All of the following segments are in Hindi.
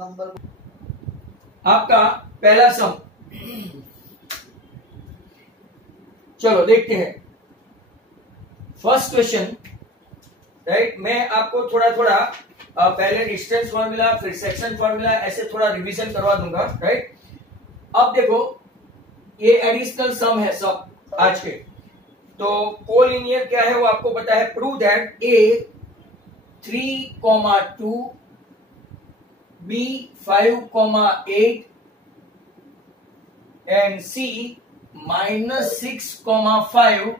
नंबर आपका पहला सम। चलो देखते हैं फर्स्ट क्वेश्चन। राइट, मैं आपको थोड़ा थोड़ा पहले डिस्टेंस फॉर्मूला फिर सेक्शन फॉर्मूला ऐसे थोड़ा रिवीजन करवा दूंगा। राइट, अब देखो ये एडिशनल सम है सब आज के। तो कोलिनियर क्या है वो आपको पता है। Prove that A 3,2 B 5,8 and C -6,5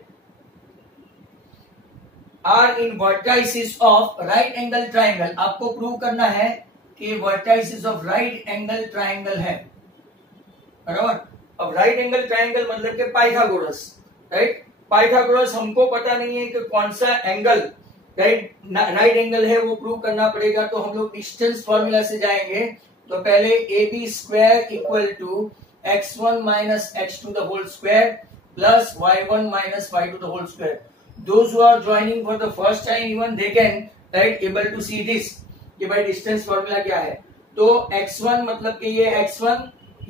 are in vertices of right angle triangle। आपको प्रूव करना है कि vertices of right angle triangle है, बराबर। अब राइट एंगल ट्राइंगल मतलब के पाइथागोरस। राइट, पाइथागोरस हमको पता नहीं है कि कौन सा एंगल राइट एंगल है, वो प्रूव करना पड़ेगा। तो हम लोग डिस्टेंस फॉर्मूला से जाएंगे। तो पहले AB square equal to x1 minus x2 the whole square plus y1 minus y2 the whole square. Those who are joining for the first time even they can able to see this कि भाई डिस्टेंस फॉर्मूला क्या है। तो x1 मतलब कि ये x1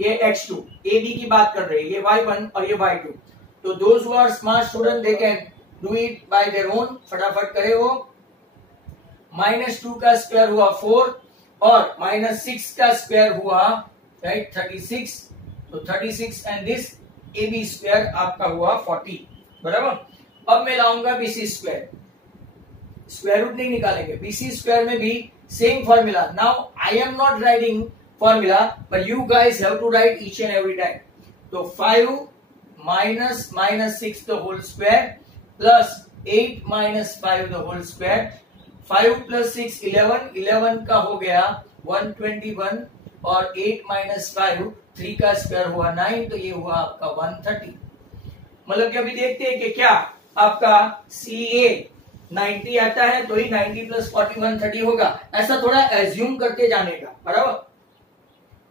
ये x2, AB की बात कर रहे हैं, ये y1 और ये y2। तो those who are smart student they can do it by their own। फटाफट करे वो। -2 का स्क्वायर हुआ 4 और -6 का स्क्वायर हुआ राइट 36। तो 36 एंड दिस AB स्क्वायर आपका हुआ 40, बराबर। अब मैं लाऊंगा BC स्क्वायर, स्क्वायर रूट नहीं निकालेंगे। BC स्क्वायर में भी same formula. Now I am not writing formula but you guys have to write each and every time. तो 5 minus -6 the whole square plus 8 minus 5 the whole square. 5 plus 6 11 का हो गया 121 और 8 माइनस 5 3 का स्क्वायर हुआ 9। तो ये हुआ आपका 130। मतलब कि अभी देखते हैं कि क्या आपका CA 90 आता है तो ही 90 प्लस 40 130 होगा। ऐसा थोड़ा एज्यूम करके जाने का, बराबर।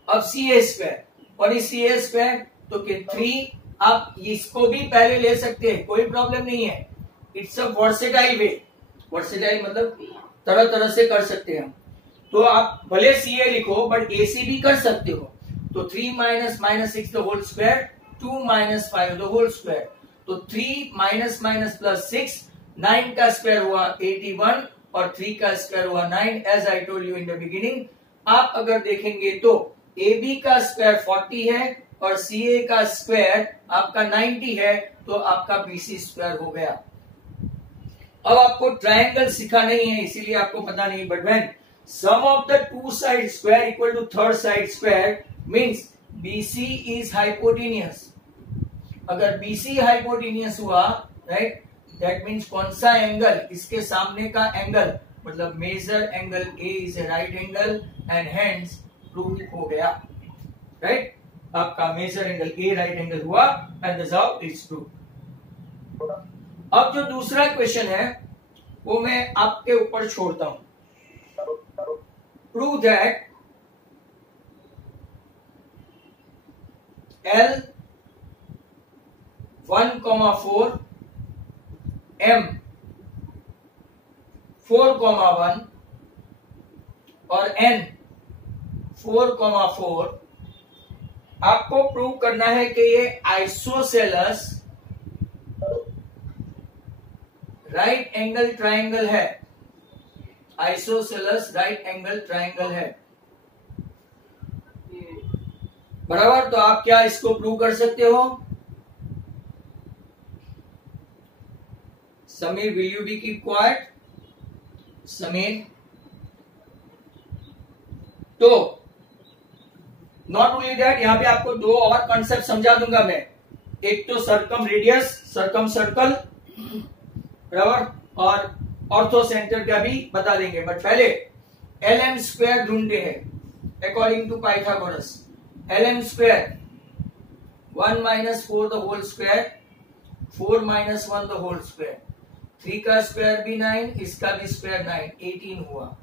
अब CA स्क्वायर और इस CA स्क्वायर तो कि 3 आप इसको भी पहले ले सकते हैं, कोई प्रॉब्लम नहीं है। It's a versatile way. Versatile मतलब तरह तरह से कर सकते हैं हम। तो आप भले CA लिखो बट AC भी कर सकते हो। तो 3 minus -6 the whole square 2 minus 5 the whole square. तो 3 माइनस माइनस प्लस 6 9 का स्क्वायर हुआ 81 और 3 का स्क्वायर हुआ 9। As I told you in the beginning, आप अगर देखेंगे तो AB का स्क्वायर 40 है और CA का स्क्वायर आपका 90 है। तो आपका BC स्क्वायर हो गया। अब आपको ट्रायंगल सिखा नहीं है इसीलिए आपको पता नहीं। But when sum of the two side square equal to third side square means BC is hypotenuse. अगर BC हाइपोटेनियस हुआ राइट दैट मींस कौन सा एंगल, इसके सामने का एंगल मतलब major angle A is a right angle and hence prove हो गया। राइट, आपका major angle A right angle हुआ and the how is prove. अब जो दूसरा क्वेश्चन है वो मैं आपके ऊपर छोड़ता हूं। प्रूव दैट L 1,4 M 4,1 और N 4,4 आपको प्रूव करना है कि ये आइसोसेलस राइट एंगल ट्राइंगल है। आइसोसेलस राइट एंगल ट्राइंगल है, बराबर। तो आप क्या इसको प्रूव कर सकते हो? Sameer, will you be keep quiet? Sameer, तो नॉट ओनली दैट, यहां पे आपको दो और कॉन्सेप्ट समझा दूंगा मैं। एक तो सर्कम रेडियस, सर्कम सर्कल, बराबर, और ऑर्थो सेंटर का भी बता देंगे। बट पहले LM स्क्वायर ढूंढते हैं according to Pythagoras. LM square 1 minus 4 the whole square 4 minus 1 the whole square. 3 का स्क्वायर भी 9, इसका भी स्क्वायर 9, 18 हुआ।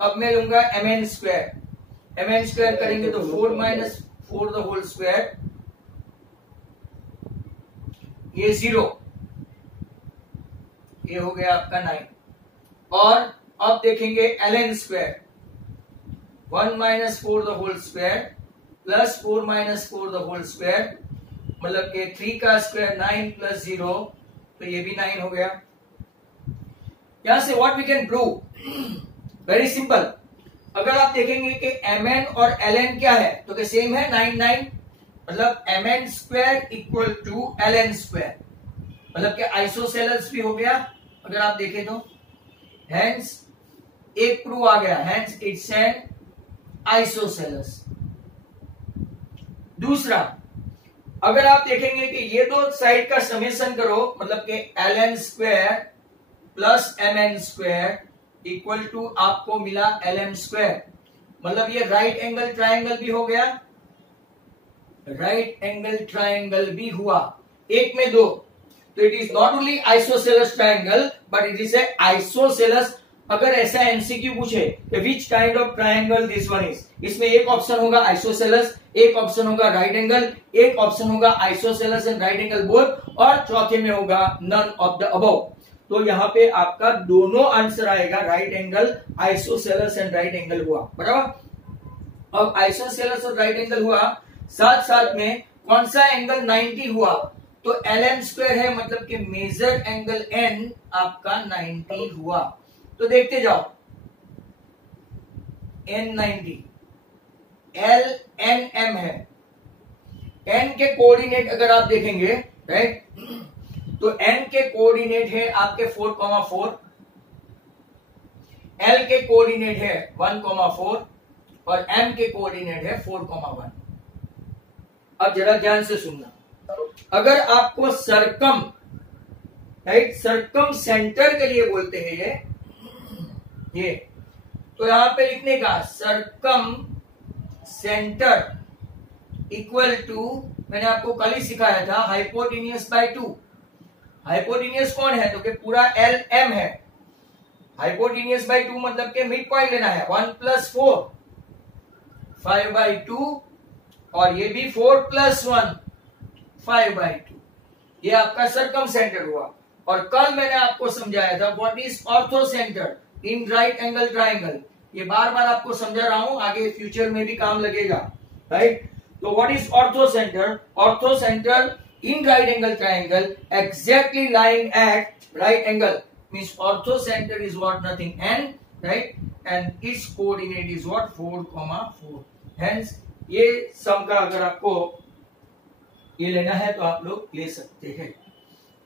अब मैं लूंगा MN स्क्वायर। MN स्क्वायर करेंगे तो 4 माइनस 4 द होल स्क्वायर, ये 0, ये हो गया आपका 9। और अब देखेंगे LN square. 1 minus 4 the whole square plus 4 minus 4 the whole square, मतलब कि 3 का स्क्वायर 9 प्लस 0, तो ये भी 9 हो गया। यहां से what we can prove, very simple. अगर आप देखेंगे कि mn और ln क्या है, तो क्या सेम है 9 9, मतलब mn square equal to ln square, मतलब कि आइसोसेलस भी हो गया अगर आप देखें तो। हेंस एक प्रूव आ गया, हेंस इट्स एन आइसोसेलस। दूसरा, अगर आप देखेंगे कि ये दो साइड का समेशन करो, मतलब कि ln square plus mn square equal to आपको मिला lm स्क्वायर, मतलब ये राइट एंगल ट्रायंगल भी हो गया, राइट एंगल ट्रायंगल भी हुआ, एक में दो। तो it is not only isosceles triangle but it is a isosceles. अगर ऐसा एमसीक्यू पूछे which kind of triangle this one is, इसमें एक ऑप्शन होगा आइसोसेलस, एक ऑप्शन होगा राइट एंगल, एक ऑप्शन होगा isosceles and right angle both, और चौथे में होगा नन ऑफ द अबव। तो यहाँ पे आपका दोनों आंसर आएगा, right angle, isosceles and right angle हुआ, बराबर। अब आइसोसेलस और राइट एंगल हुआ, साथ साथ में कौन सा एंगल 90 हुआ, तो ln स्क्वायर है, मतलब कि मेजर एंगल n आपका 90 हुआ। तो देखते जाओ, n 90, l n m है, n के कोऑर्डिनेट अगर आप देखेंगे, राइट, तो n के कोऑर्डिनेट है आपके 4,4, l के कोऑर्डिनेट है 1,4 और m के कोऑर्डिनेट है 4,1। अब जरा ध्यान से सुनना, अगर आपको सरकम, राइट, सरकम सेंटर के लिए बोलते हैं ये, तो यहां पे लिखने का सरकम सेंटर इक्वल टू, मैंने आपको कल ही सिखाया था, हाइपोटेन्यूस बाय 2। हाइपोटेन्यूस कौन है, तो कि पूरा एल एम है, हाइपोटेन्यूस बाय 2 मतलब के मिड पॉइंट लेना है, 1 प्लस 4 5/2, और ये भी 4 प्लस 1 5/2, ये आपका सरकम सेंटर हुआ। और कल मैंने आपको समझाया था what is ortho centre in right angle triangle, ये बार बार आपको समझा रहा हूं, आगे फ्यूचर में भी काम लगेगा, राइट। तो what is ortho centre, ortho centre in right angle triangle exactly lying at right angle, means ortho center is what, nothing, n, right, and its coordinate is what, 4,4। hence ये सम का अगर आपको ये लेना है तो आप लोग ले सकते हैं।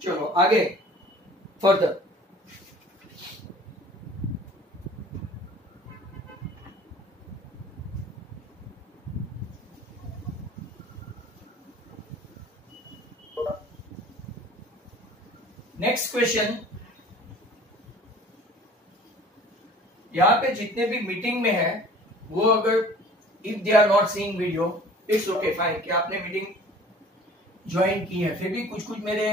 चलो आगे फर्दर, नेक्स्ट क्वेश्चन। यहां पे जितने भी मीटिंग में है वो अगर if they are not seeing video, it's okay fine कि आपने मीटिंग ज्वाइन की है, फिर भी कुछ कुछ मेरे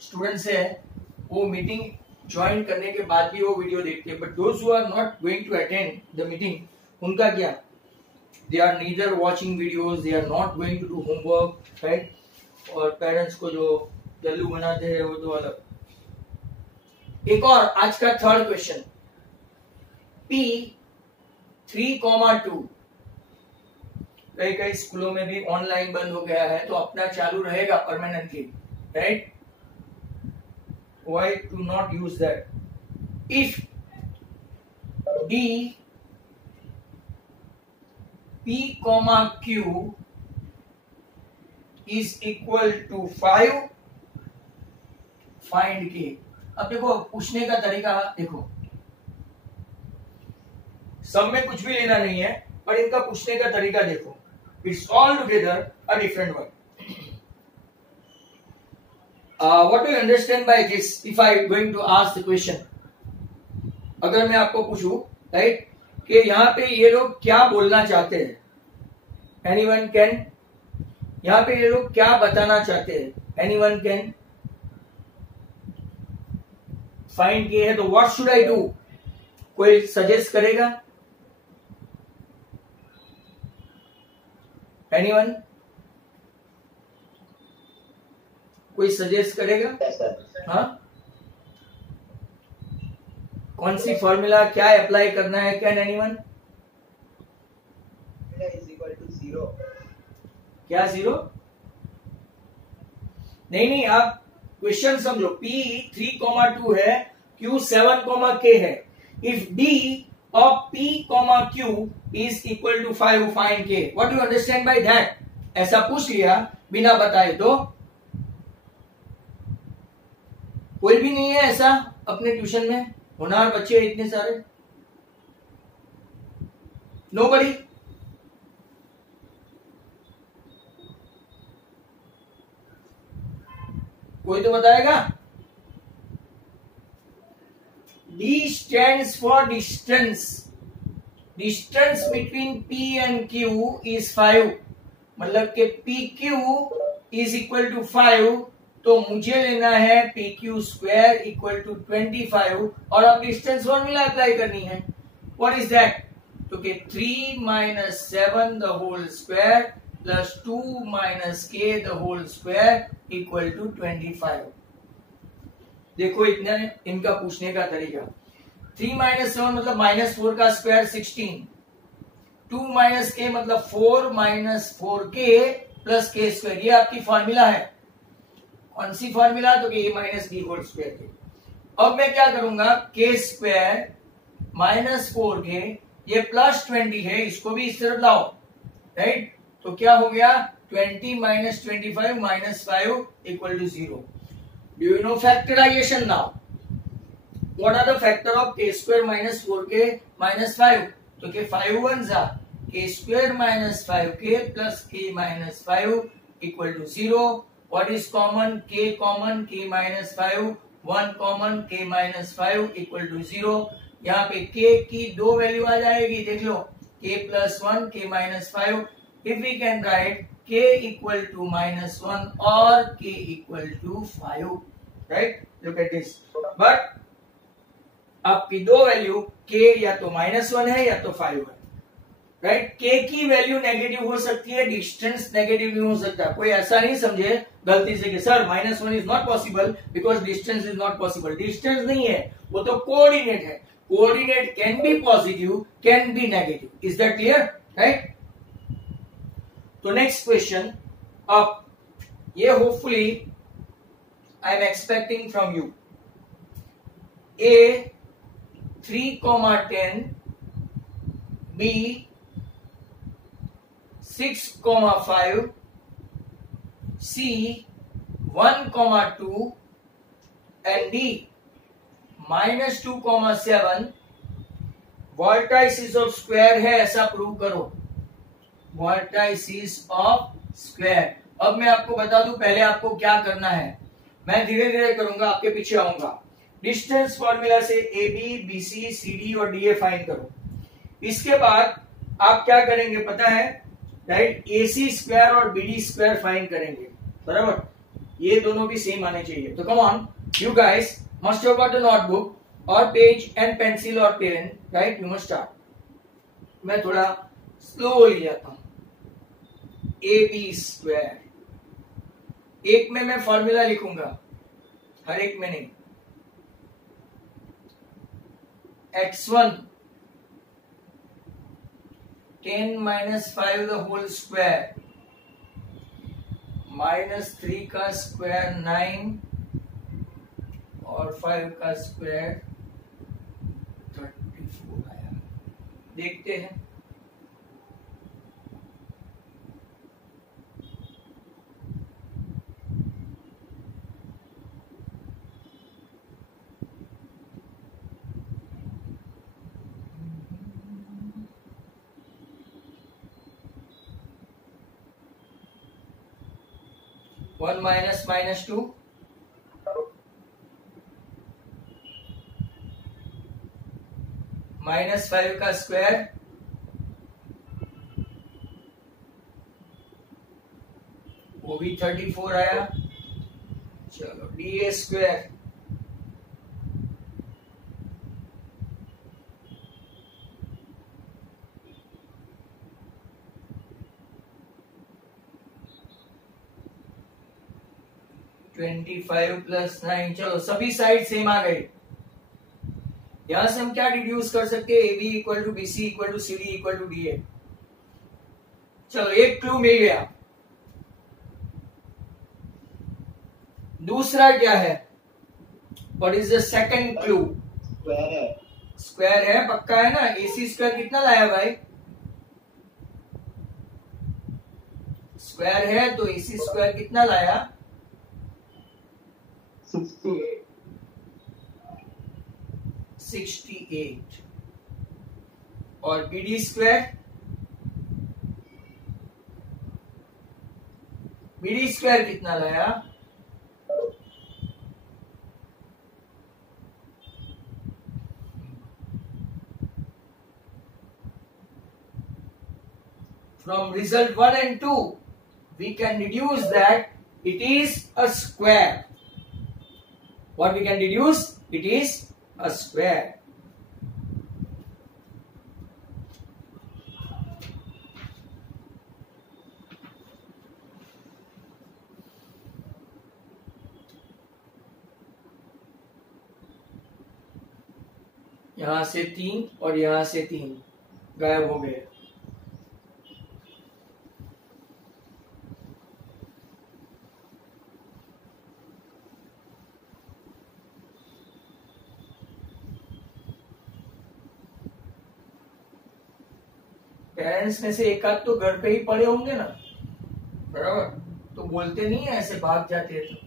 स्टूडेंट्स है वो मीटिंग ज्वाइन करने के बाद भी वो वीडियो देखते हैं, but those who are not going to attend the meeting, उनका क्या, they are neither watching videos, they are not going to do homework, right. और पेरेंट्स को जो जल्लू बनाते हैं वो तो अलग। एक और आज का थर्ड क्वेश्चन, P 3,2, कई कई स्कूलों में भी ऑनलाइन बंद हो गया है, तो अपना चालू रहेगा permanently, right. Why to not use that? If D P comma Q is equal to 5, find K। अब देखो पूछने का तरीका देखो, सब में कुछ भी लेना नहीं है, पर इनका पूछने का तरीका देखो, it's all together a different one. What do you understand by this if I going to ask the question, अगर मैं आपको पूछूं, राइट, कि यहां पे ये लोग क्या बोलना चाहते हैं, एनीवन कैन, यहां पे ये लोग क्या बताना चाहते हैं, एनीवन कैन फाइंड किए है, तो व्हाट शुड आई डू, कोई सजेस्ट करेगा, एनीवन, कोई सजेस्ट करेगा, हाँ, कौन सी फॉर्मूला क्या अप्लाई करना है, can anyone, is equal to 0। क्या 0? नहीं, आप क्वेश्चन समझो। P 3,2 है, Q 7, K है। If D of P, Q is equal to 5, find K. What do you understand by that? ऐसा पूछ लिया बिना बताए तो। कोई भी नहीं है ऐसा अपने ट्यूशन में? होनहार बच्चे इतने सारे, नोबडी। कोई तो बताएगा। D stands for distance. Distance between P and Q is 5. मतलब कि PQ is equal to 5, तो मुझे लेना है PQ square equal to 25 और अब डिस्टेंस फॉर्मूला अप्लाई करनी है। What is that? तो कि 3 minus 7 the whole square plus 2 minus K the whole square equal to 25। देखो इतना इनका पूछने का तरीका। 3 minus 7 मतलब -4 का स्क्वायर 16, 2 minus K मतलब 4 minus 4K plus K square. ये आपकी फॉर्मूला है। कौन सी फॉर्मूला? तो कि A minus B whole square की। अब मैं क्या करूंगा, K स्क्वायर माइनस 4K, ये प्लस 20 है, इसको भी इस तरफ लाओ, राइट? तो क्या हो गया, 20 minus 25 minus 5 equal to 0। Do you know factorization now? What are the factor of K square minus 4K minus 5? तो कि 5 ones are K square minus 5K plus K minus 5 equal to 0। What is common? K common, K minus 5, 1 common, K minus 5 equal to 0। यहाँ पे K की दो वैल्यू आ जाएगी, देख लो, K plus 1, K minus 5। If we can write K equal to minus 1 or K equal to 5, right? Look at this. But आपकी दो वैल्यू K या तो -1 है या तो 5 है, राइट? K की वैल्यू नेगेटिव हो सकती है, डिस्टेंस नेगेटिव भी हो सकता है। कोई ऐसा नहीं समझे गलती से कि sir -1 is not possible because distance is not possible. Distance नहीं है, वो तो कोऑर्डिनेट है। Coordinate can be positive, can be negative. Is that clear, right? तो नेक्स्ट क्वेश्चन, अब ये hopefully I am expecting from you. A 3,10, B 6,5, C 1,2 and D -2,7 vertices of square है, ऐसा प्रूव करो। Vertices of square. अब मैं आपको बता दूं पहले आपको क्या करना है, मैं धीरे धीरे करूंगा, आपके पीछे आऊंगा। डिस्टेंस फॉर्मूला से AB, BC, CD और DA फाइंड करो। इसके बाद आप क्या करेंगे पता है, राइट? AC स्क्वायर और BD स्क्वायर फाइंड करेंगे, बराबर? ये दोनों भी सेम आने चाहिए। तो come on, you guys must have got a notebook और पेज एंड पेंसिल और पेन, राइट? You must start. मैं थोड़ा स्लोली जाता हूं। AB स्क्वायर, एक में मैं फॉर्मूला लिखूंगा, हर एक में नहीं। x1 10 minus 5 the whole square minus 3 का स्क्वायर 9 और 5 का स्क्वायर 34 आया। देखते हैं। वन माइनस -2 -5 का स्क्वायर वो भी 34 आया। चलो DA स्क्वायर, (25 + 9), चलो सभी साइड सेम आ गए। यहां से हम क्या डिड्यूस कर सकते हैं, AB = BC = CD = DA। चलो एक क्लू मिल गया। दूसरा क्या है? What is the second clue? Square है। स्क्वायर है, पक्का है ना? AC स्क्वायर कितना लाया भाई? स्क्वायर है तो AC स्क्वायर कितना लाया? 68। और BD स्क्वायर? BD स्क्वायर कितना लाया? From result 1 and 2, we can deduce that it is a square. What we can deduce? It is a square. यहां से 3 और यहां से 3 गायब हो गए। पेरेंट्स में से एक आध तो घर पे ही पड़े होंगे ना, बराबर? तो बोलते नहीं है, ऐसे भाग जाते हैं तो।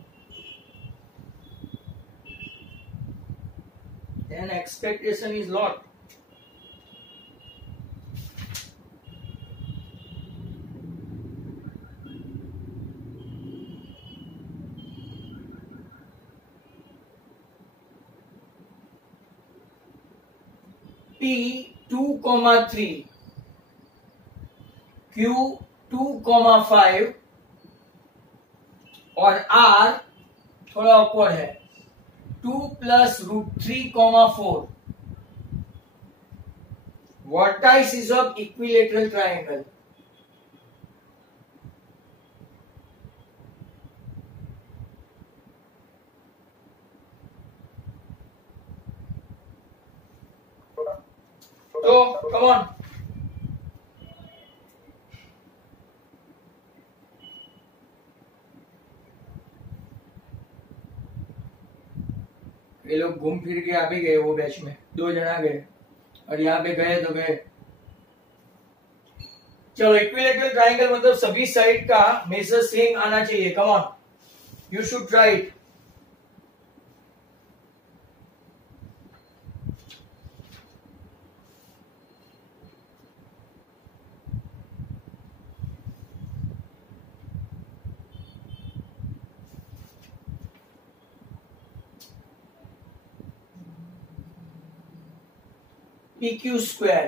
Then expectation is lot. P 2,3, Q 2,5 और R थोड़ा ऊपर है 2 + √3,4. Vertices of equilateral triangle. तो come on. ये लोग घूम फिर के आ भी गए, वो बैच में 2 जना गए और यहाँ पे गए तो गए। चलो इक्विलेटरल ट्राइंगल मतलब सभी साइड का मेजर सेम आना चाहिए। Come on, you should try it. PQ square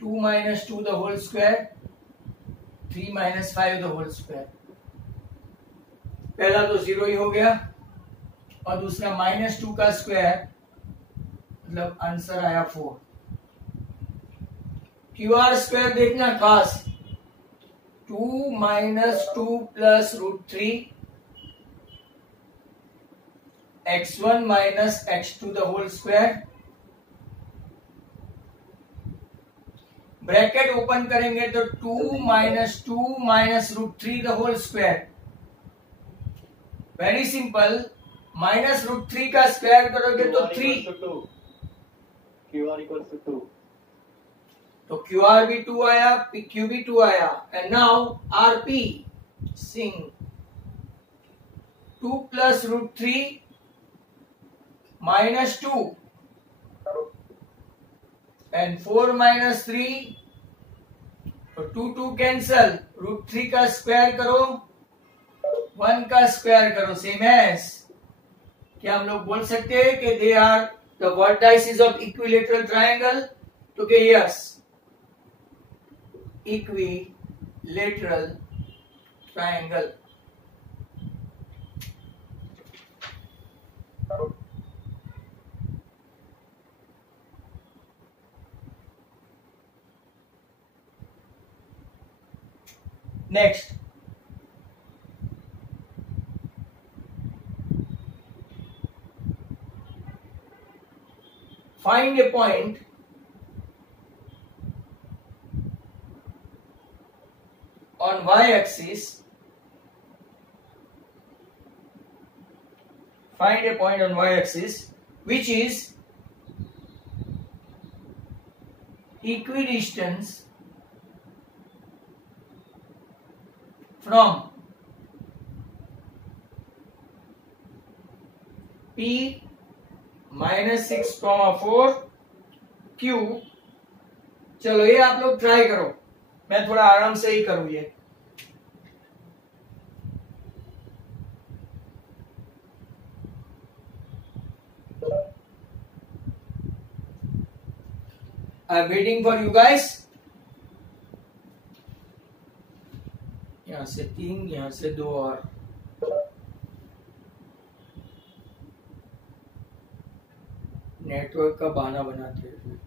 2 - 2 the whole square 3 - 5 the whole square. पहला तो 0 ही हो गया और दूसरा -2 का स्क्वायर मतलब आंसर आया 4। QR स्क्वायर देखना खास, 2 - 2 + √3 x1 - x2 the whole square. Bracket open करेंगे तो 2 - 2 - √3 the whole square. Very simple, -√3 का स्क्वायर करोगे तो 3। QR = 2। तो QR भी 2 आया, PQ भी 2 आया। एंड नाउ RP सिंग 2 + √3 -2 एंड 4 - 3 तो 2 2 कैंसल, √3 का स्क्वायर करो, 1 का स्क्वायर करो, सेम एज। क्या हम लोग बोल सकते हैं कि they are the vertices of equilateral triangle? तो के yes, equilateral triangle. Next, find a point on y-axis, find a point on y-axis which is equidistant from P minus 6,4 Q। चलो ये आप लोग ट्राई करो, मैं थोड़ा आराम से ही करूं ये। I am waiting for you guys. यहां से 3, यहां से 2 और नेटवर्क का बहाना बनाते हैं।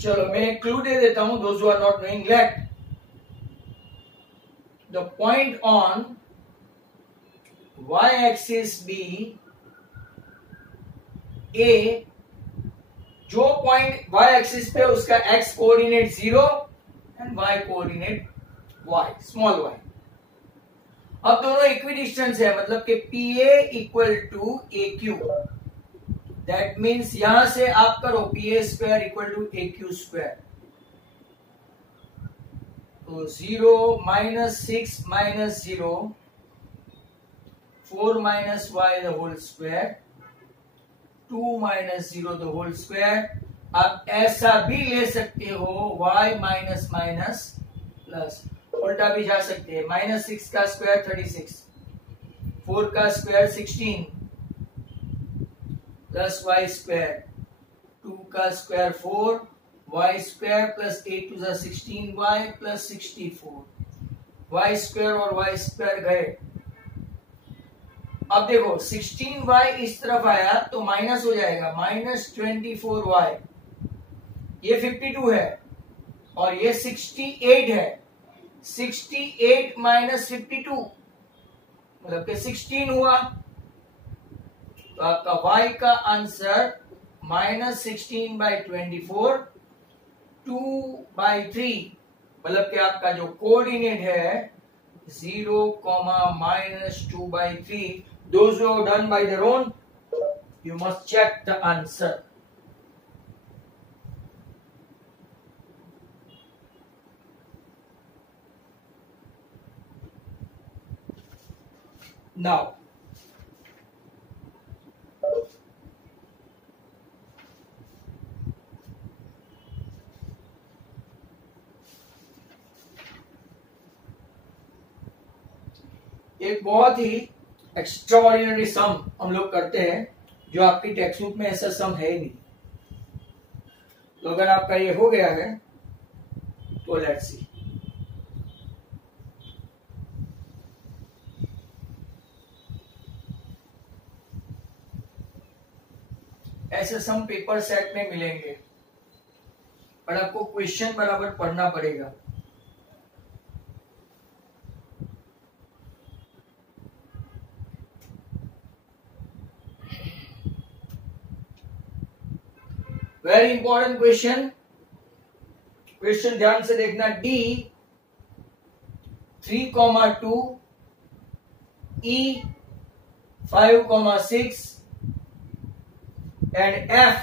चलो मैं एक क्लू दे देता हूं, those who are not knowing, let the point on y axis be A, जो पॉइंट y एक्सिस पे उसका x coordinate 0 and y coordinate y, small y। अब दोनों इक्विडिस्टेंस है, मतलब कि PA equal to AQ। That means यहां से आप करो PA square equal to AQ square. तो 0 minus 6 minus 0 4 minus y the whole square 2 minus 0 the whole square. आप ऐसा भी ले सकते हो y माइनस माइनस प्लस, उल्टा भी जा सकते हैं। माइनस 6 का स्क्वायर 36, 4 का स्क्वायर 16 प्लस y स्क्वायर, 2 का square 4 y square plus 8 to 16y plus 64, y square और y स्क्वायर गए। अब देखो 16y इस तरफ आया तो माइनस हो जाएगा, माइनस 24y, ये 52 है और ये 68 है। 68 माइनस 52 मतलब कि 16 हुआ। तो आपका y का आंसर माइनस 16/24 2/3, मतलब कि आपका जो कोऑर्डिनेट है 0, -2/3। Those who have done by their own, you must check the answer. Now एक बहुत ही एक्स्ट्राऑर्डिनरी सम हम लोग करते हैं, जो आपकी टेक्स्ट बुक में ऐसा सम है ही नहीं। तो अगर आपका ये हो गया है तो लेट्स सी। ऐसे सम पेपर सेट में मिलेंगे, पर आपको क्वेश्चन बराबर पढ़ना पड़ेगा। वेरी इंपॉर्टेंट क्वेश्चन, क्वेश्चन ध्यान से देखना। D 3,2 E 5,6 and F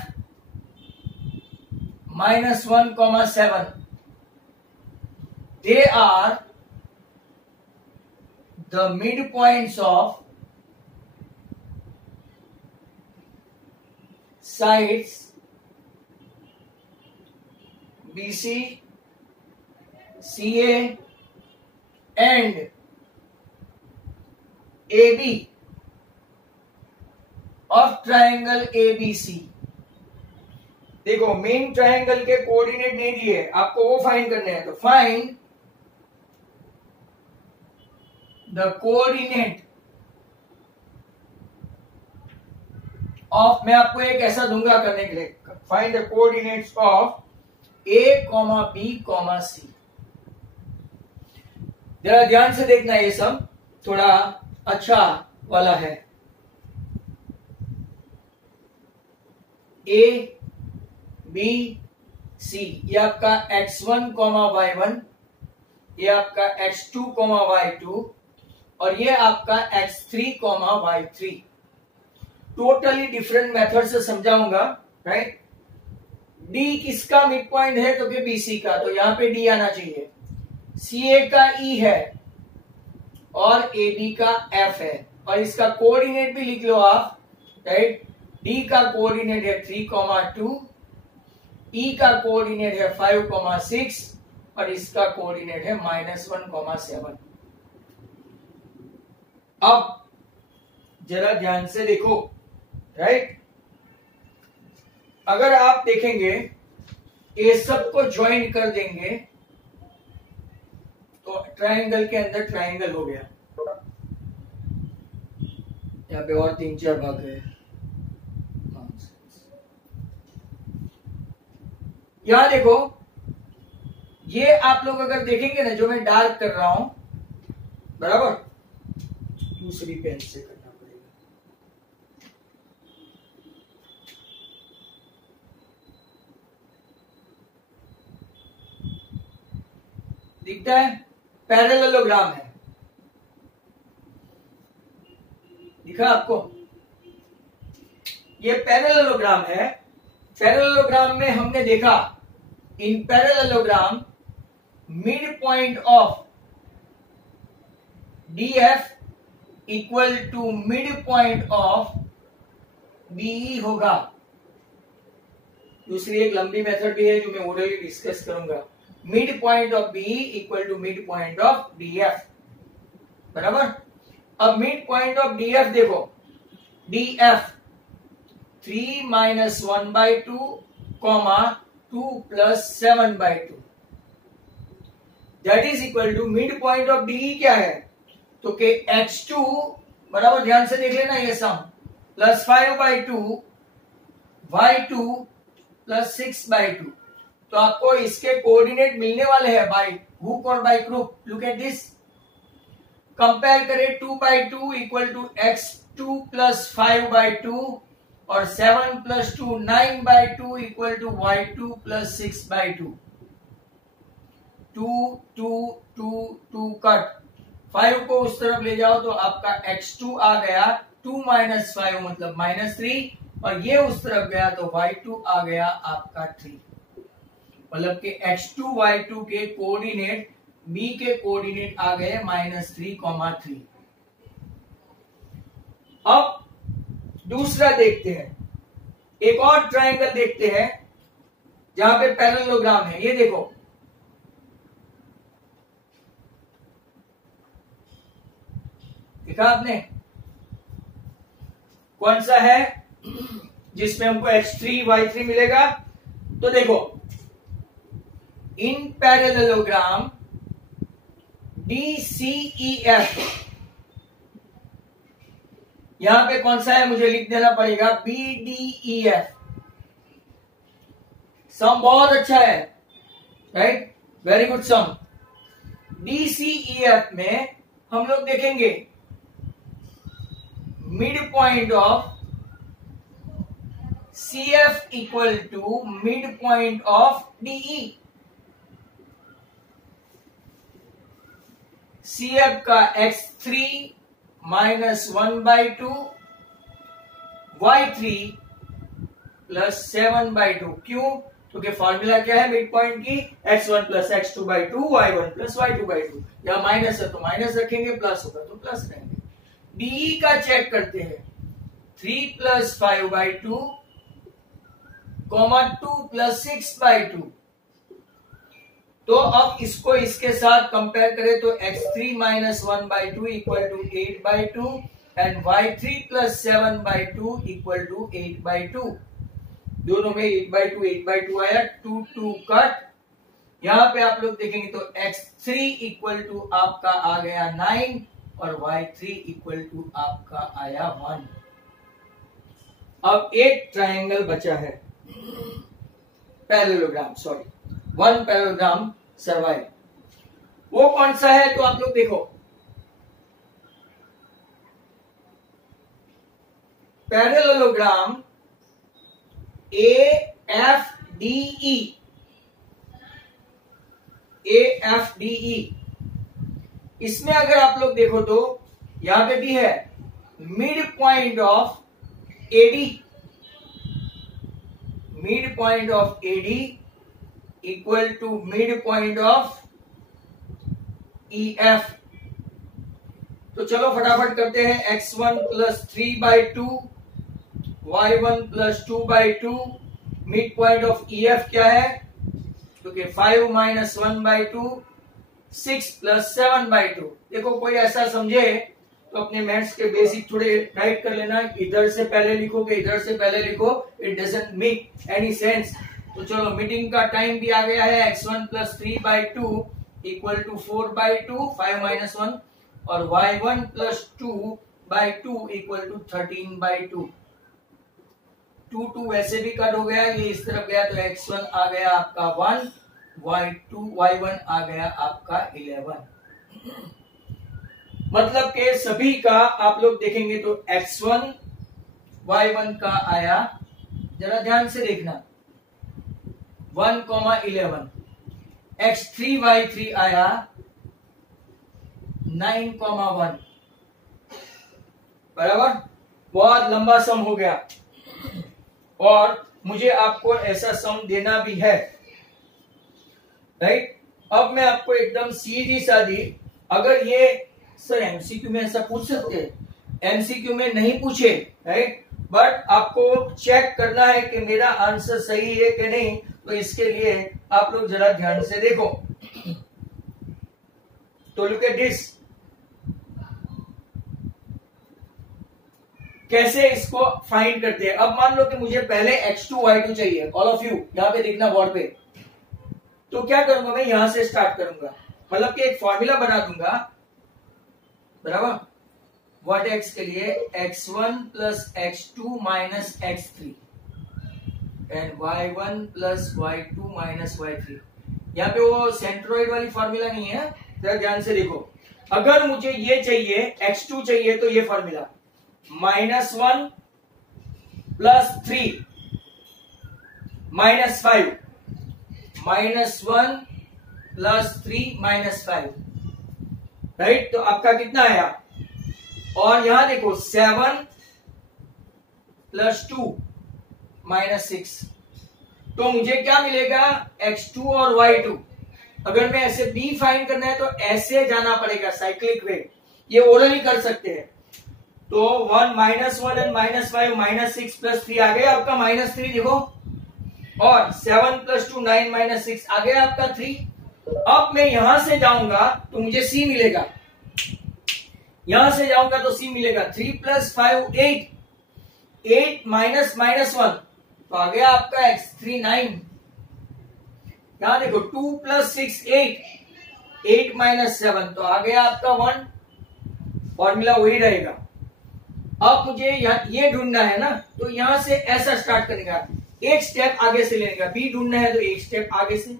-1,7, they are the midpoints of sides BC, CA and AB of triangle ABC। देखो मेन ट्रायंगल के कोऑर्डिनेट नहीं दिए, आपको वो फाइंड करने हैं। तो फाइंड द कोऑर्डिनेट ऑफ, मैं आपको एक ऐसा दूंगा करने के लिए, find the coordinates of A comma B comma C. जरा ध्यान से देखना, ये सब थोड़ा अच्छा वाला है। ए बी सी, ये आपका x1 कॉमा y1, ये आपका x2 कॉमा y2 और ये आपका x3 comma y3। Totally different method से समझाऊंगा, राइट। डी किसका मिड पॉइंट है, तो कि BC का, तो यहां पे डी आना चाहिए। CA का E है और AB का F है और इसका कोऑर्डिनेट भी लिख लो आप, राइट। D का कोऑर्डिनेट है 3,2, E का कोऑर्डिनेट है 5,6 और इसका कोऑर्डिनेट है -1,7। अब जरा ध्यान से देखो, राइट। अगर आप देखेंगे ये सबको ज्वाइन कर देंगे तो ट्रायंगल के अंदर ट्रायंगल हो गया। यहाँ पे और 3-4 भाग है। यहां देखो, ये आप लोग अगर देखेंगे ना, जो मैं डार्क कर रहा हूं, बराबर, दूसरी पेन से करना पड़ेगा। दिखता है, पैरेललोग्राम है, दिखा आपको? ये पैरेललोग्राम है। पैरेललोग्राम में हमने देखा, in parallelogram mid point of DF equal to mid point of BE होगा। दूसरी एक लंबी मेथड भी है जो मैं ओरली डिस्कस करूंगा। Mid point of BE equal to mid point of DF, बराबर। अब मिड पॉइंट ऑफ DF देखो, DF 3 - 1/2, 2 + 7/2, that is equal to mid point of DE क्या है, तो के H2, बराबर, ध्यान से देख लेना ये सम, +5/2 y2 + 6/2। तो आपको इसके कोऑर्डिनेट मिलने वाले हैं बाय हुक और by crook. Look at this, compare करें 2/2 इक्वल टू x2 + 5/2 और 7 + 2 9/2 इक्वल टू y2 + 6/2। 2 2 2 2 कट, 5 को उस तरफ ले जाओ तो आपका x2 आ गया 2 - 5 मतलब -3 और ये उस तरफ गया तो y2 आ गया आपका 3। मतलब कि x2 y2 के कोऑर्डिनेट b के कोऑर्डिनेट आ गए -3,3। अब दूसरा देखते हैं, एक और ट्रायंगल देखते हैं जहां पे पैरेललोग्राम है। ये देखो, देखा आपने कौन सा है जिसमें हमको x3 y3 मिलेगा? तो देखो, इन पैरेललोग्राम DCEF, यहां पे कौन सा है मुझे लिख देना पड़ेगा, BDEF। सम बहुत अच्छा है, right, very good sum. DCEF में हम लोग देखेंगे mid point of CF equal to mid point of DE। CF का x3 - 1/2 y3 + 7/2। क्यों? क्योंकि फॉर्मूला क्या है मिड पॉइंट की, x1 + x2/2 y1 + y2/2। या माइनस है तो माइनस रखेंगे, प्लस होगा तो प्लस रहेंगे। DE का चेक करते हैं, 3 + 5/2, 2 + 6/2। तो अब इसको इसके साथ कंपेयर करें तो x3 - 1/2 equal to 8/2 and y3 + 7/2 equal to 8/2। दोनों में 8/2 8/2 आया, 2 2 कट। यहां पे आप लोग देखेंगे तो x3 इक्वल टू आपका आ गया 9 और y3 इक्वल टू आपका आया 1। अब एक ट्रायंगल बचा है। Parallelogram, sorry, 1 parallelogram survive. वो कौन सा है? तो आप लोग देखो, पैरेललोग्राम AFDE, AFDE, इसमें अगर आप लोग देखो तो यहां पे भी है mid point of AD, mid point of AD equal to mid point of EF। तो चलो फटाफट करते हैं। x1 plus 3/2, y1 plus 2/2, mid point of EF क्या है? क्योंकि 5 माइनस 1/2, 6 प्लस 7/2। देखो कोई ऐसा समझे तो अपने मैथ्स के बेसिक थोड़े टाइट कर लेना, इधर से पहले लिखो कि इधर से पहले लिखो, it doesn't make any sense. तो चलो मीटिंग का टाइम भी आ गया है। x1 plus 3/2 equal to 4/2, 5 minus 1, और y1 प्लस 2/2 इक्वल टू 13/2। 2 वैसे भी कट हो गया, ये इस तरफ गया तो x1 आ गया आपका 1, y1 आ गया आपका 11। मतलब के सभी का आप लोग देखेंगे तो x1 y1 का आया, जरा ध्यान से देखना, 1,11, x3 y3 आया 9,1, बराबर। बहुत लंबा सम हो गया और मुझे आपको ऐसा सम देना भी है, राइट। अब मैं आपको एकदम सीधी सादी, अगर ये सर एमसीक्यू में ऐसा पूछ सकते हैं, एमसीक्यू में नहीं पूछे, राइट, बट आपको चेक करना है कि मेरा आंसर सही है कि नहीं, तो इसके लिए आप लोग जरा ध्यान से देखो। तो लुक एट दिस, कैसे इसको फाइंड करते हैं। अब मान लो कि मुझे पहले x2 y2 चाहिए, ऑल ऑफ यू यहां पे देखना बोर्ड पे। तो क्या करूंगा मैं, यहां से स्टार्ट करूंगा, मतलब कि एक फॉर्मूला बना दूंगा, बराबर। वर्टेक्स के लिए x1 plus x2 minus x3 and y1 plus y2 minus y3। यहाँ पे वो सेंट्रोइड वाली फॉर्मूला नहीं है, जरा ध्यान से देखो। अगर मुझे ये चाहिए, x2 चाहिए, तो ये formula -1 plus 3 minus 5, -1 plus 3 minus 5, right. तो आपका कितना आया? और यहां देखो 7 प्लस 2 माइनस 6, तो मुझे क्या मिलेगा? x2 और y2। अगर मैं ऐसे b फाइंड करना है तो ऐसे जाना पड़ेगा, साइक्लिक वे, ये ओरली कर सकते हैं। तो 1 -1 एंड -5 -6 प्लस 3 आ गया आपका -3, देखो, और 7 प्लस 2 9 माइनस 6 आ गया आपका 3। अब मैं यहां से जाऊंगा तो मुझे c मिलेगा, यहां से जाऊंगा तो c मिलेगा। 3 प्लस 5 8, 8 माइनस -1 तो आ गया आपका x3 9। यहां देखो 2 प्लस 6 8, 8 माइनस 7 तो आ गया आपका 1, फॉर्मूला वही रहेगा। अब मुझे ये ढूंढना है ना, तो यहां से ऐसा स्टार्ट करेगा, एक स्टेप आगे से लेने का। बी ढूंढना है तो एक स्टेप आगे से,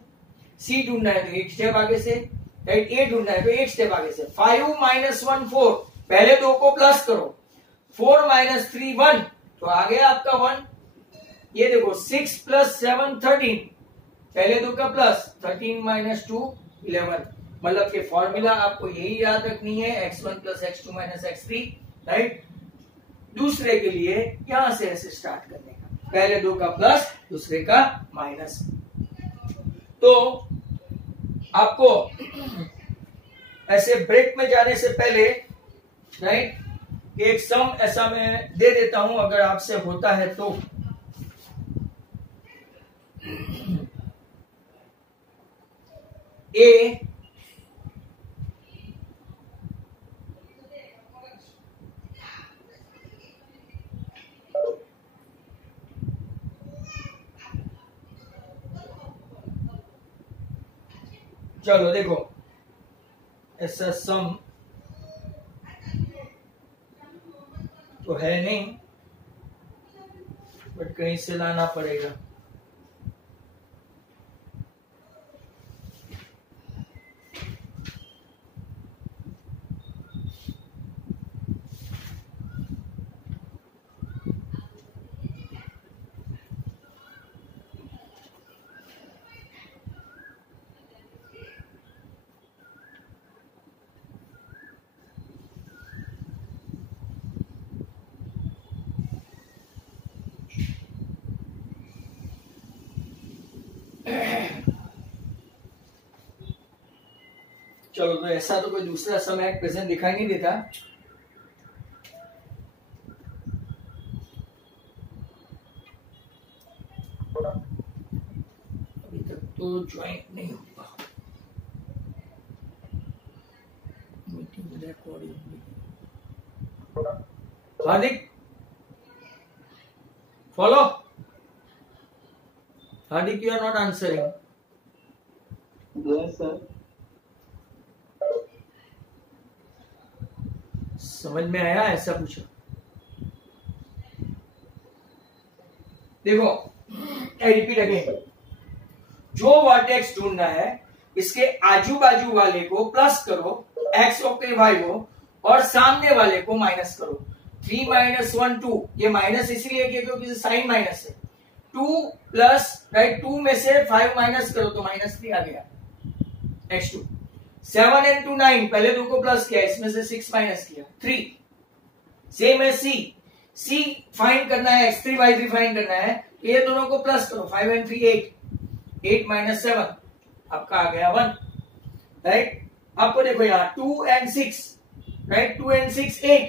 सी ढूंढना है तो एक स्टेप आगे से, राइट, ए ढूंढना है तो एक स्टेप आगे से। 5 माइनस 1 4, पहले दो को प्लस करो, 4 माइनस 3 1 तो आ गया आपका 1। ये देखो 6 प्लस 7 13, पहले दो का प्लस, 13 माइनस 2 11। मतलब कि फॉर्मूला आपको यही याद रखनी है, x1 plus x2 minus x3, right. दूसरे के लिए यहां से ऐसे स्टार्ट करने का, पहले दो का प्लस, दूसरे का माइनस। तो आपको ऐसे ब्रेक में जाने से पहले, राइट, एक सम ऐसा मैं दे देता हूं, अगर आपसे होता है तो। ए चलो देखो, ऐसा सम तो है नहीं, बट कहीं से लाना पड़ेगा। चलो, तो ऐसा तो कोई दूसरा सम एट प्रेजेंट दिखाई नहीं देता। अभी तक तो ज्वाइन नहीं हुआ। Meeting recording. Hardik follow. Hardik, you are not answering. Yes, sir. समझ में आया? ऐसा पूछो। देखो, आई रिपीट अगेन, जो वर्टेक्स ढूंढना है इसके आजू बाजू वाले को प्लस करो, एक्स ओके वाई हो, और सामने वाले को माइनस करो। 3 - 1 2, ये माइनस इसलिए किया क्योंकि साइन माइनस है। 2 प्लस, राइट, 2 में से 5 माइनस करो तो -3 आ गया x2। 7 and 2 9, पहले 2 को प्लस किया, इसमें से 6 माइनस किया 3। सेम है सी फाइंड करना है, x3 y3 फाइंड करना है, तो ये दोनों को प्लस करो। 5 and 3 8, 8 - 7 आपका आ गया 1, राइट। आपको देखो यहाँ 2 and 6, right, 2 and 6 8,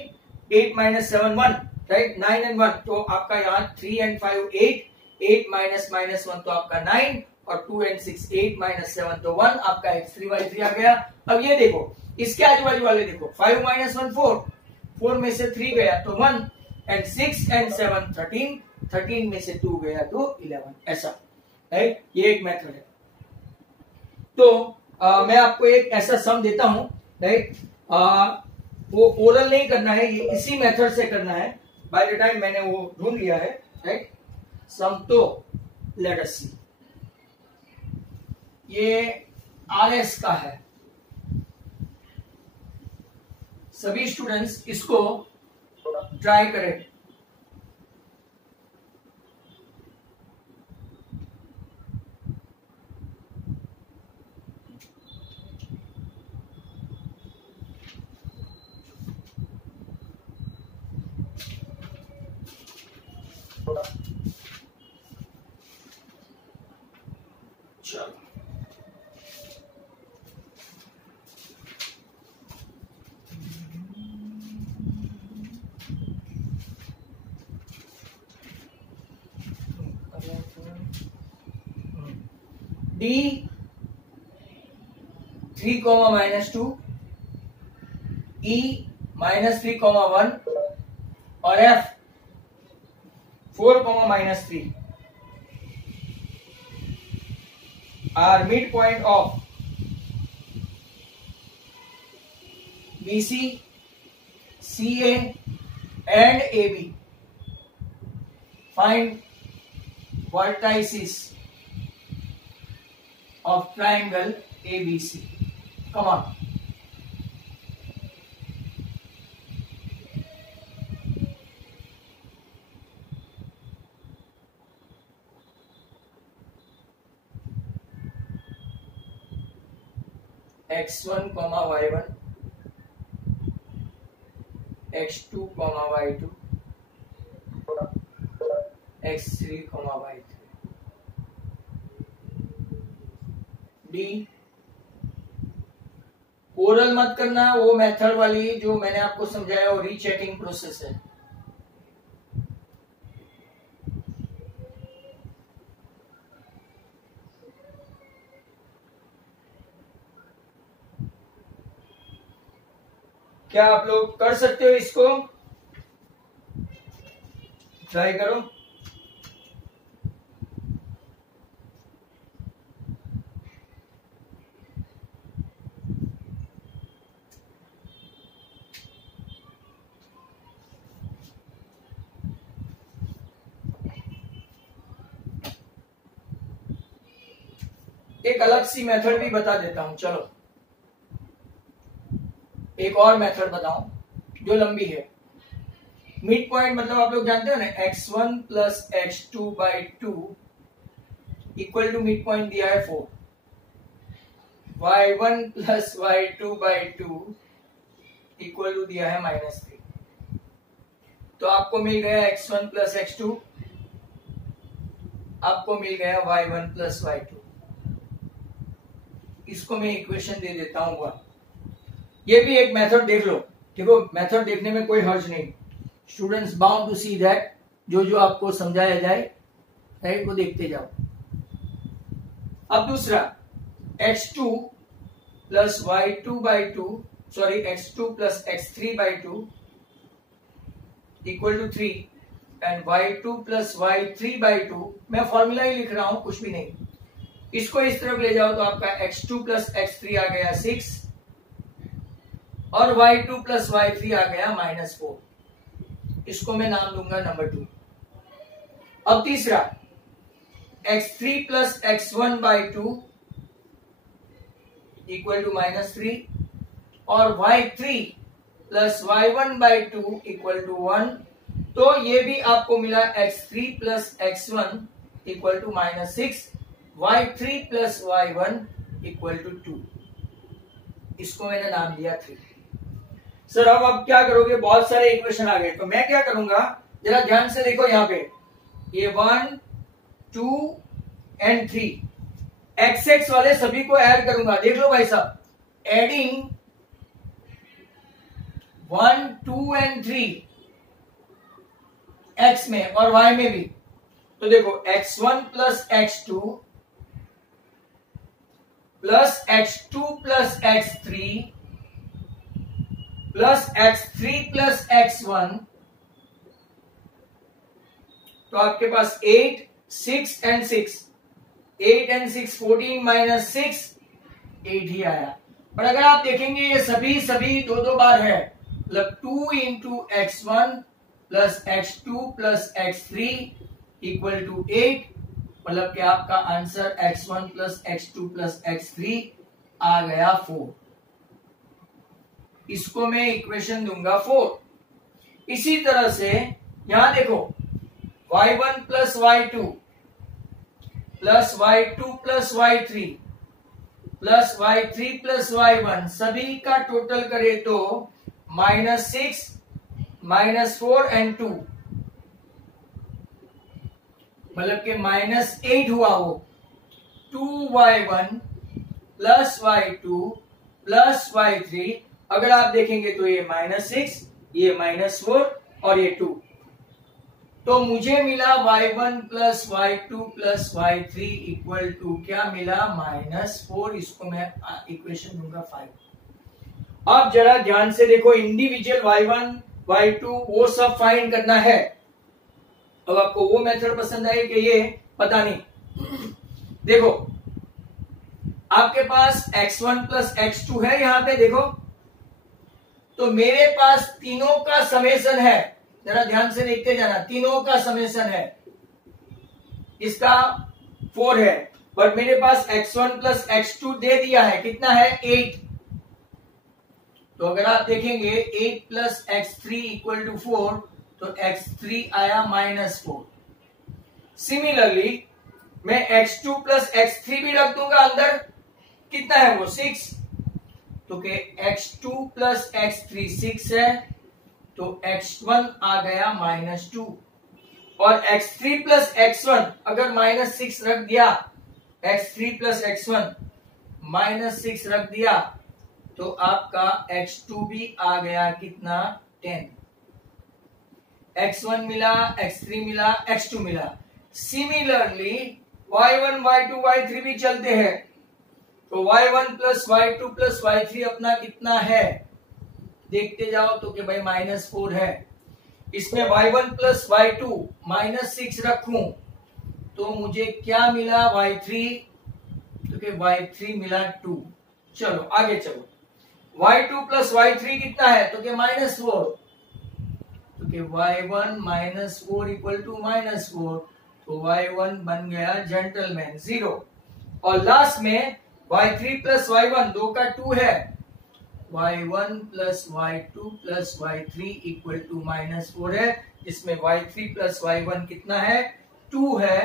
8 - 7 1, right, 9 and 1, तो आपका यहाँ 3 and 5 8, 8 - 1 तो आपका 9, और 2 and 6 8 - 7 तो 1, आपका x3 y3 आ गया। अब ये देखो, इसके आजू बाजू वाले देखो, 5 - 1 4, 4 में से 3 गया तो 1, and 6 and 7 13, 13 में से 2 गया तो 11, ऐसा, राइट। ये एक मेथड है। तो मैं आपको एक ऐसा सम देता हूं, राइट, वो ओरल नहीं करना है, ये इसी मेथड से करना है। बाय द टाइम मैंने वो ढूंढ लिया है, राइट, सम। तो लेट अस सी, ये RS का है। सभी स्टूडेंट्स इसको ट्राई करें। चलो, D 3, -2, E -3, 1, और F 4, -3 are midpoint of BC, CA and AB. Find vertices of triangle ABC. Come on. x1, y1, x2, y2, x3, y3. D oral मत करना, वो मेथड वाली जो मैंने आपको समझाया वो रीचेकिंग प्रोसेस है। क्या आप लोग कर सकते हो? इसको ट्राई करो। एक अलग सी मेथड भी बता देता हूं। चलो, एक और मेथड बताऊं जो लंबी है। मिड पॉइंट मतलब आप लोग जानते हो ना, x1 plus x2/2 equal to mid point दिया है 4। y1 plus y2/2 equal to दिया है -3। तो आपको मिल गया x1 प्लस x2, आपको मिल गया y1 प्लस y2। इसको मैं इक्वेशन दे देता हूं 1। ये भी एक मेथड देख लो। देखो मेथड देखने में कोई हर्ज नहीं, students bound to see that, जो जो आपको समझाया जाए राइट वो देखते जाओ। अब दूसरा x2 plus y2 by two, sorry x2 plus x3 by two equal to 3 and y2 plus y3 by two, मैं फॉर्मूला ही लिख रहा हूं, कुछ भी नहीं। इसको इस तरफ ले जाओ तो आपका x2 प्लस x3 आ गया 6 और y2 प्लस y3 आ गया -4। इसको मैं नाम दूंगा नंबर 2। अब तीसरा x3 plus x1 by two equal to -3 और y3 plus y1 by two equal to 1। तो ये भी आपको मिला x3 plus x1 equal to -6, y3 plus y1 equal to 2। इसको मैंने नाम दिया 3। सर अब क्या करोगे, बहुत सारे इक्वेशन आ गए, तो मैं क्या करूंगा जरा ध्यान से देखो। यहाँ पे ये 1 2 एंड 3 XX वाले सभी को ऐड करूंगा। देख लो भाई साहब, एडिंग 1 2 एंड 3 X में और Y में भी। तो देखो x1 plus x2 plus x2 plus x3 plus x3 plus x1, तो आपके पास 8 6 एंड 6, 8 एंड 6 14 माइनस 6 8 ही आया। पर अगर आप देखेंगे ये सभी दो बार है, मतलब 2 into x1 plus x2 plus x3 equal to 8, मतलब कि आपका answer x1 plus x2 plus x3 आ गया 4। इसको मैं इक्वेशन दूंगा 4। इसी तरह से यहां देखो y1 plus y2 plus y2 plus y3 plus y3 plus y1 सभी का टोटल करे तो -6 -4 एंड 2, मतलब कि -8 हुआ वो। 2y1 plus y2 plus y3, अगर आप देखेंगे तो ये -6, ये -4 और ये 2, तो मुझे मिला y1 plus y2 plus y3 equal to क्या मिला -4। इसको मैं इक्वेशन दूंगा 5। अब जरा ध्यान से देखो, इंडिविजुअल y1 y2 वो सब फाइंड करना है। अब आपको वो मेथड पसंद आई कि ये पता नहीं। देखो आपके पास x1 प्लस x2 है, यहां पे देखो, तो मेरे पास तीनों का समेशन है। जरा ध्यान से देखते जाना, तीनों का समेशन है, इसका 4 है, बट मेरे पास x1 प्लस x2 दे दिया है, कितना है 8। तो अगर आप देखेंगे 8 प्लस x3 इक्वल टू 4, तो x3 आया -4। सिमिलरली मैं x2 प्लस x3 भी रख दूंगा अंदर, कितना है वो 6, तो के x2 प्लस x3 6 है, तो x1 आ गया -2 और x3 प्लस x1 अगर -6 रख दिया, x3 प्लस x1 -6 रख दिया, तो आपका x2 भी आ गया कितना 10। x1 मिला, x3 मिला, x2 मिला। सिमिलरली y1 y2 y3 भी चलते हैं, तो y1 plus y2 plus y3 अपना कितना है देखते जाओ, तो कि भाई -4 है। इसमें y1 प्लस y2 -6 रखूं तो मुझे क्या मिला y3, तो कि y3 मिला 2। चलो आगे चलो, y2 प्लस y3 कितना है, तो कि -4, तो कि y1 -4 इक्वल टू -4, तो y1 बन गया जेंटलमैन 0। और लास्ट में y3 प्लस y1 दो का 2 है, y1 plus y2 plus y3 equal to -4 है, जिसमें y3 प्लस y1 कितना है 2 है।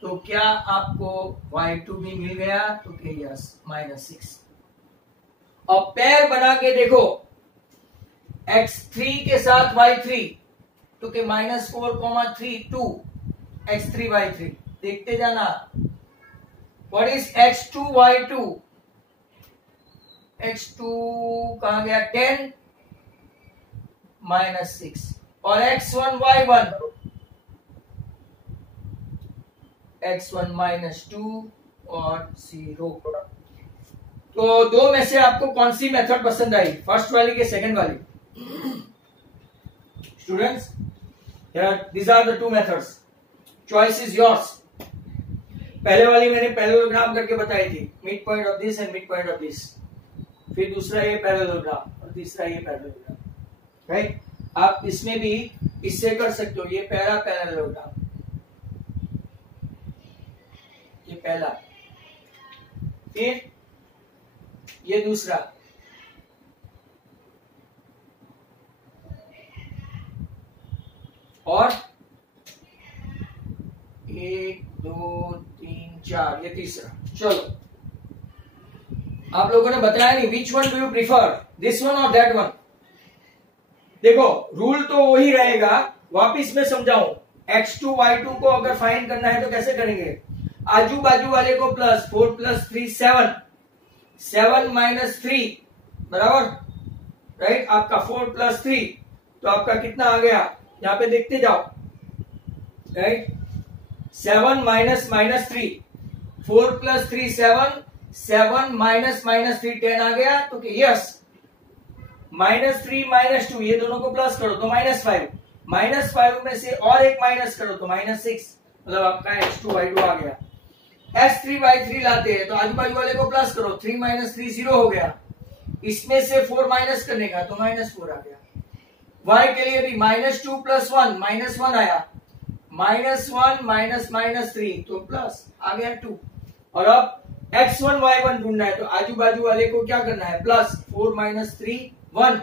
तो क्या आपको y2 भी मिल गया, तो कि यस -6। अब पेयर बना के देखो x3 के साथ y3, तो कि -4, 3 2 x3 y3 देखते जाना। What is x2 y2, x2 कहाँ गया 10 माइनस 6 और x1 y1 x1 माइनस 2 और 0। तो दो में से आपको कौन सी मेथड पसंद आई, फर्स्ट वाली के सेकंड वाली? Students, these are the two methods, choice is yours। पहले वाली मैंने पैरेललोग्राम करके बताई थी, mid point of this and mid point of this, फिर दूसरा ये पैरेललोग्राम और तीसरा ये पैरेललोग्राम, राइट। आप इसमें भी इससे कर सकते हो, ये पहला पैरेललोग्राम, ये पहला, फिर ये दूसरा, और 1 2 3 4 ये तीसरा। चलो, आप लोगों ने बताया नहीं which one do you prefer, this one और दैट वन। देखो रूल तो वही रहेगा, वापिस मैं समझाऊं। x2 y2 को अगर फाइंड करना है तो कैसे करेंगे, आजू बाजू वाले को प्लस 4 प्लस 3 7, 7 माइनस 3 बराबर, राइट। आपका 4 प्लस 3 तो आपका कितना आ गया, यहां पे देखते जाओ, right. 7 minus minus 3, 4 plus 3 7, 7 minus minus 3 10 आ गया, तो यस। माइनस 3 माइनस 2 ये दोनों को प्लस करो तो माइनस 5, माइनस 5 में से और एक माइनस करो तो माइनस 6, मतलब आपका x2 y2 आ गया। x3 y3 लाते हैं तो आजू बाजू वाले को प्लस करो, 3 माइनस 3 0 हो गया, इसमें से 4 माइनस करने का तो माइनस 4 आ गया। y के लिए भी माइनस 2 प्लस 1 माइनस 1 आया, माइनस 1 माइनस माइनस 3 तो प्लस आ गया 2। और अब x1 y1 ढूंढना है तो आजू बाजू वाले को क्या करना है, प्लस 4 माइनस 3 1,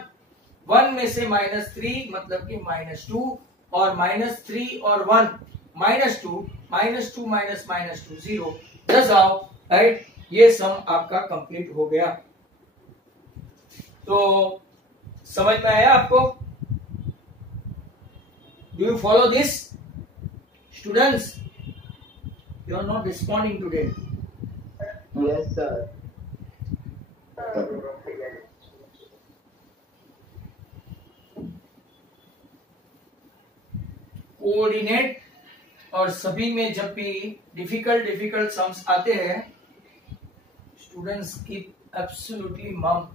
1 में से माइनस 3 मतलब कि माइनस 2, और माइनस 3 और 1 माइनस 2 माइनस 2 माइनस माइनस 2 0, दस आओ, राइट। ये सम आपका कंप्लीट हो गया। तो समझ में आया आपको? Do you follow this students? You are not responding today. Yes, sir. Coordinate और सभी में जब भी डिफिकल्ट सम्स आते हैं, स्टूडेंट्स कीप एब्सोल्युटली मम।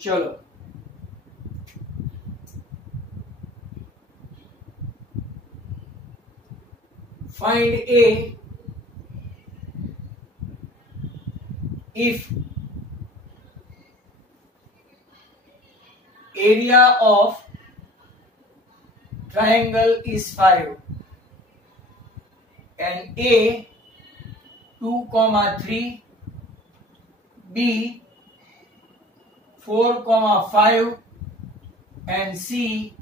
चलो, find A if area of triangle is 5 and A 2,3, B 4,5 and C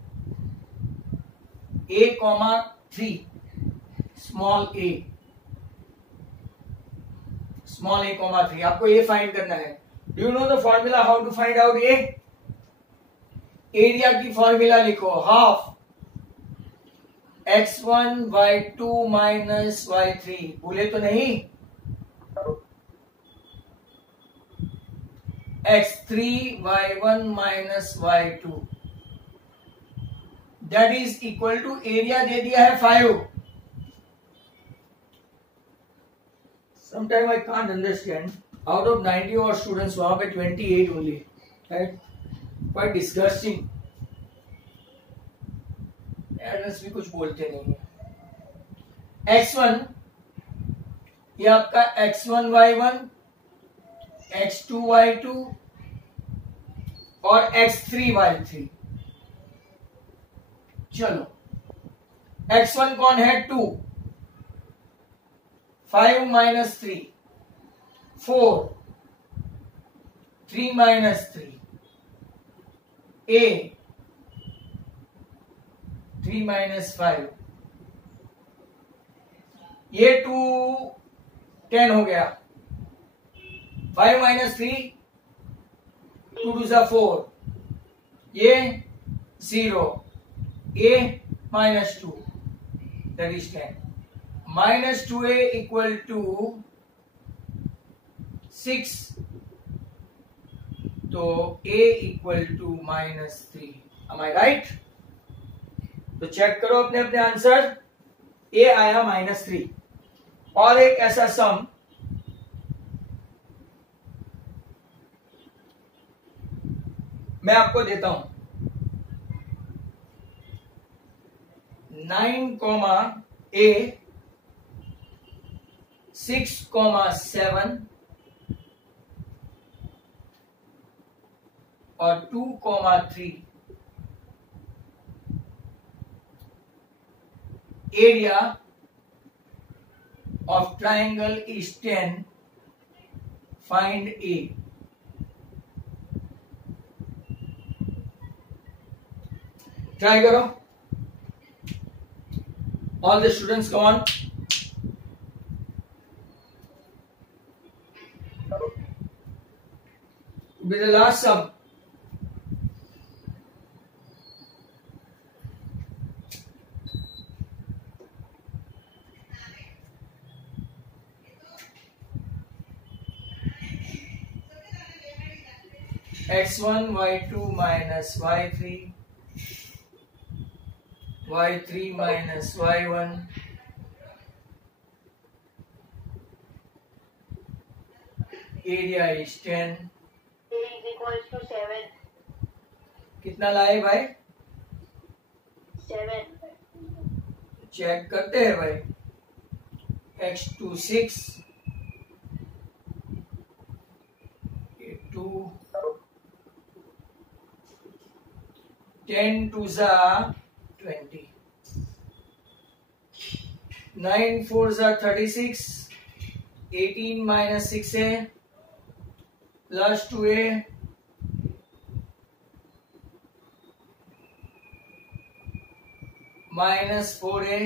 A,3, small a, small a,3, आपको ये फाइंड करना है। Do you know the formula how to find out a? Area की फॉर्मूला लिखो, half x1 y2 minus y3, भूले तो नहीं? x3 y1 minus y2 that is equal to, area दे दिया है 5। Sometimes I can't understand, out of 90 और students वहां पे 28 only, right? Quite disgusting। Parents भी कुछ बोलते नहीं है। x1 ये आपका x1 y1, x2 y2 और x3 y3। चलो, x1 कौन है, 2, 5 माइनस 3 4, 3 माइनस 3 A 3 माइनस 5, ये 2 10 हो गया, 5 माइनस 3 2 2 4, ये 0, A minus 2 that is 10, minus 2a equal to 6, तो a equal to -3। Am I right? तो चेक करो अपने अपने आंसर। a आया -3। और एक ऐसा सम मैं आपको देता हूं, 9, a 6, 7 और 2, 3। Area of triangle is 10, find a। Try करो, all the students come on. With the last sum, x1 y2 minus y3 y3 minus y1 area is 10। A is equals to 7. कितना लाए भाई? 7. चेक करते हैं भाई। x2 6, a2 10 2 20, 9 4 36, 18 minus 6a plus 2a minus 4a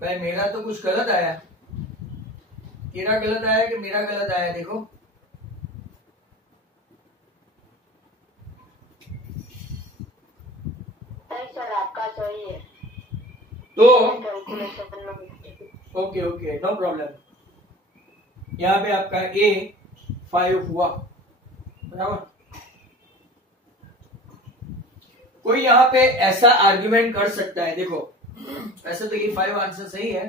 भाई मेरा तो कुछ गलत आया। तेरा गलत आया कि मेरा गलत आया? देखो सर आपका सही है। तो कैलकुलेशन में ओके ओके नो प्रॉब्लम। यहाँ पे आपका a 5 हुआ, बराबर। कोई यहाँ पे ऐसा आर्ग्यूमेंट कर सकता है, देखो वैसे तो ये 5 आंसर सही है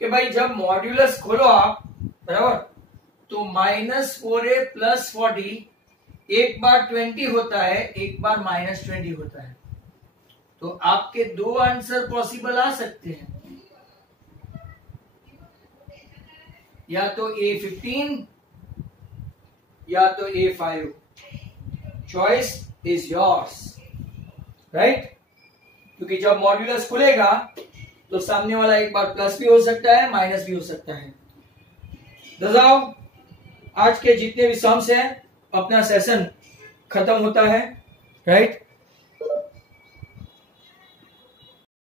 कि भाई जब मॉड्यूलस खोलो आप, बराबर, तो -4a + 40 एक बार 20 होता है, एक बार -20 होता है। तो आपके दो आंसर पॉसिबल आ सकते हैं, या तो A15 या तो A5। Choice is yours, right. क्योंकि जब मॉड्यूलस खुलेगा तो सामने वाला एक बार प्लस भी हो सकता है, माइनस भी हो सकता है। दजाओ आज के जितने भी सम्स हैं अपना सेशन खत्म होता है, राइट।